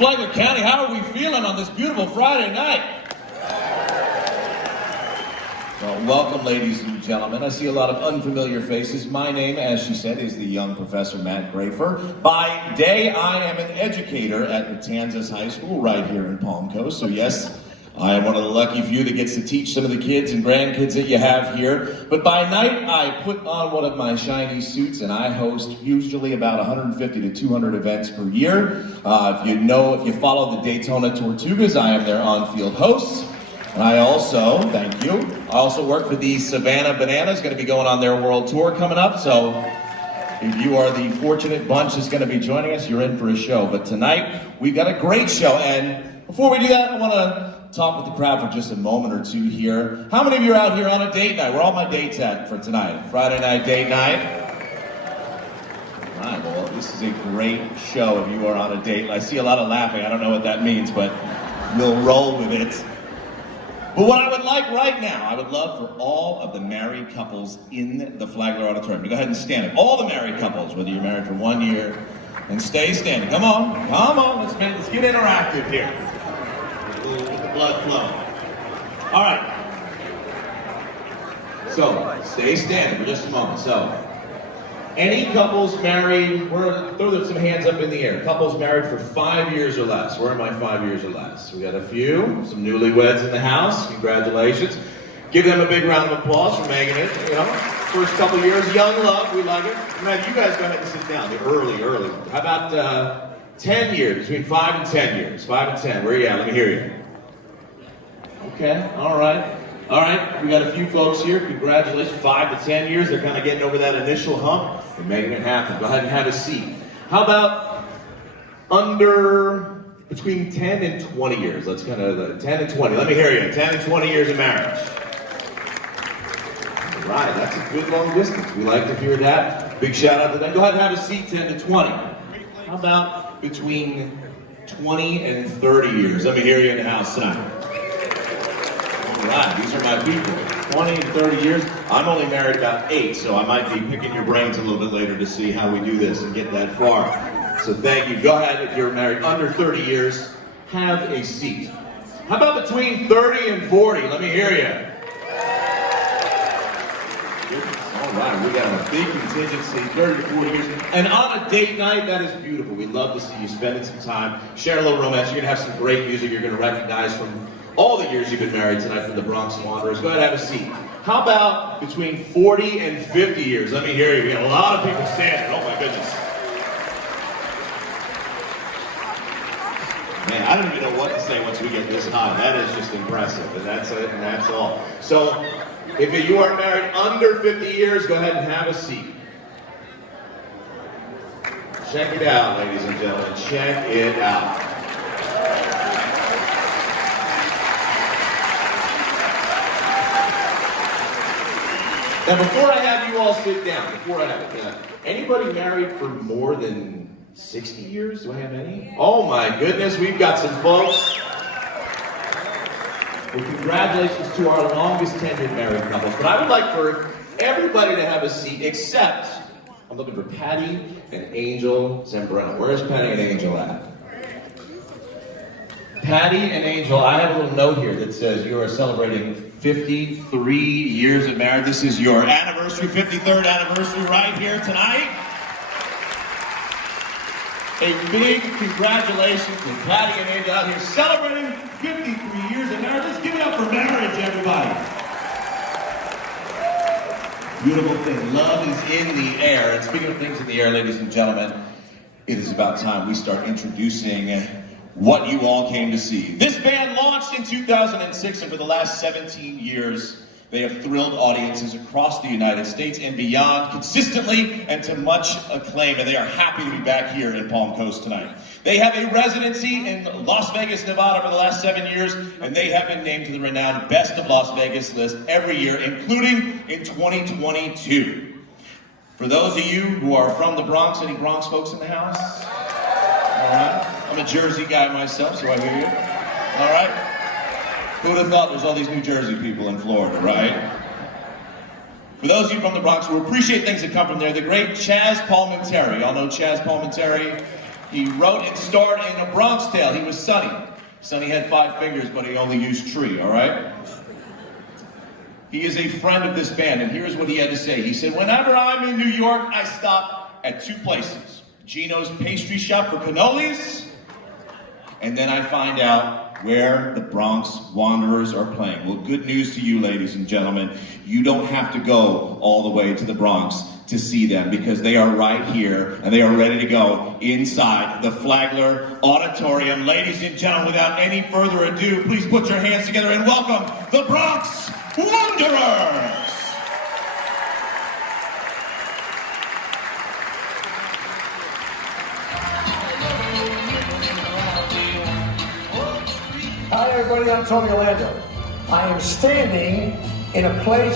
Flagler County, how are we feeling on this beautiful Friday night? Well, welcome, ladies and gentlemen. I see a lot of unfamiliar faces. My name, as she said, is the Young Professor Matt Graifer. By day, I am an educator at Matanzas High School right here in Palm Coast. So yes, I am one of the lucky few that gets to teach some of the kids and grandkids that you have here. But by night, I put on one of my shiny suits and I host usually about 150 to 200 events per year. If you follow the Daytona Tortugas, I am their on-field host. And I also, thank you, I also work for the Savannah Bananas, going to be going on their world tour coming up. So if you are the fortunate bunch that's going to be joining us, you're in for a show. But tonight, we've got a great show. And before we do that, I want to talk with the crowd for just a moment or two here. How many of you are out here on a date night? Where are all my dates at for tonight? Friday night date night? All right, well, this is a great show if you are on a date. I see a lot of laughing. I don't know what that means, but we'll roll with it. But what I would like right now, I would love for all of the married couples in the Flagler Auditorium to go ahead and stand up. All the married couples, whether you're married for 1 year, and stay standing. Come on, let's get interactive here. With the blood flowing. All right. So, stay standing for just a moment. So, any couples married, throw some hands up in the air. Couples married for 5 years or less. Where are my 5 years or less? We got a few, some newlyweds in the house. Congratulations. Give them a big round of applause for making it, First couple years, young love, we like it. Man, you guys go ahead and sit down, the early. How about 10 years, between 5 and 10 years? 5 and 10, where are you at? Let me hear you. Okay, all right, we got a few folks here. Congratulations, 5 to 10 years. They're kind of getting over that initial hump and making it happen. Go ahead and have a seat. How about between 10 and 20 years? Let's kind of, 10 and 20. Let me hear you. 10 and 20 years of marriage. All right, that's a good long distance. We like to hear that. Big shout out to them. Go ahead and have a seat, 10 to 20. How about between 20 and 30 years? Let me hear you in the house tonight. All right, these are my people. 20 and 30 years. I'm only married about 8, so I might be picking your brains a little bit later to see how we do this and get that far. So thank you. Go ahead, if you're married under 30 years, have a seat. How about between 30 and 40? Let me hear you. All right, we got a big contingency, 30 to 40 years. And on a date night, that is beautiful. We'd love to see you spending some time, share a little romance. You're going to have some great music you're going to recognize from all the years you've been married tonight from the Bronx Wanderers. Go ahead and have a seat. How about between 40 and 50 years? Let me hear you. We got a lot of people standing. Oh my goodness. Man, I don't even know what to say once we get this high. That is just impressive. And that's it, and that's all. So, if you are married under 50 years, go ahead and have a seat. Check it out, ladies and gentlemen. Check it out. Now, before I have you all sit down, anybody married for more than 60 years? Do I have any? Oh my goodness, we've got some folks. Well, congratulations to our longest tenured married couples. But I would like for everybody to have a seat, except I'm looking for Patty and Angel Zambrano. Where's Patty and Angel at? Patty and Angel, I have a little note here that says you are celebrating 53 years of marriage. This is your anniversary, 53rd anniversary right here tonight. A big congratulations to Patty and Angel out here celebrating 53 years of marriage. Let's give it up for marriage, everybody. Beautiful thing. Love is in the air. And speaking of things in the air, ladies and gentlemen, it is about time we start introducing what you all came to see. This band launched in 2006, and for the last 17 years, they have thrilled audiences across the United States and beyond consistently and to much acclaim, and they are happy to be back here in Palm Coast tonight. They have a residency in Las Vegas, Nevada for the last 7 years, and they have been named to the renowned Best of Las Vegas list every year, including in 2022. For those of you who are from the Bronx, any Bronx folks in the house? All right. I'm a Jersey guy myself, so I hear you. All right. Who would have thought there's all these New Jersey people in Florida, right? For those of you from the Bronx who appreciate things that come from there, the great Chaz Palminteri. Y'all know Chaz Palminteri? He wrote and starred in A Bronx Tale. He was Sonny. Sonny had 5 fingers, but he only used tree, all right? He is a friend of this band, and here's what he had to say. He said, whenever I'm in New York, I stop at 2 places. Gino's Pastry Shop for cannolis, and then I find out where the Bronx Wanderers are playing. Well, good news to you, ladies and gentlemen. You don't have to go all the way to the Bronx to see them, because they are right here, and they are ready to go inside the Flagler Auditorium. Ladies and gentlemen, without any further ado, please put your hands together and welcome the Bronx Wanderers! Hi everybody, I'm Tony Orlando. I am standing in a place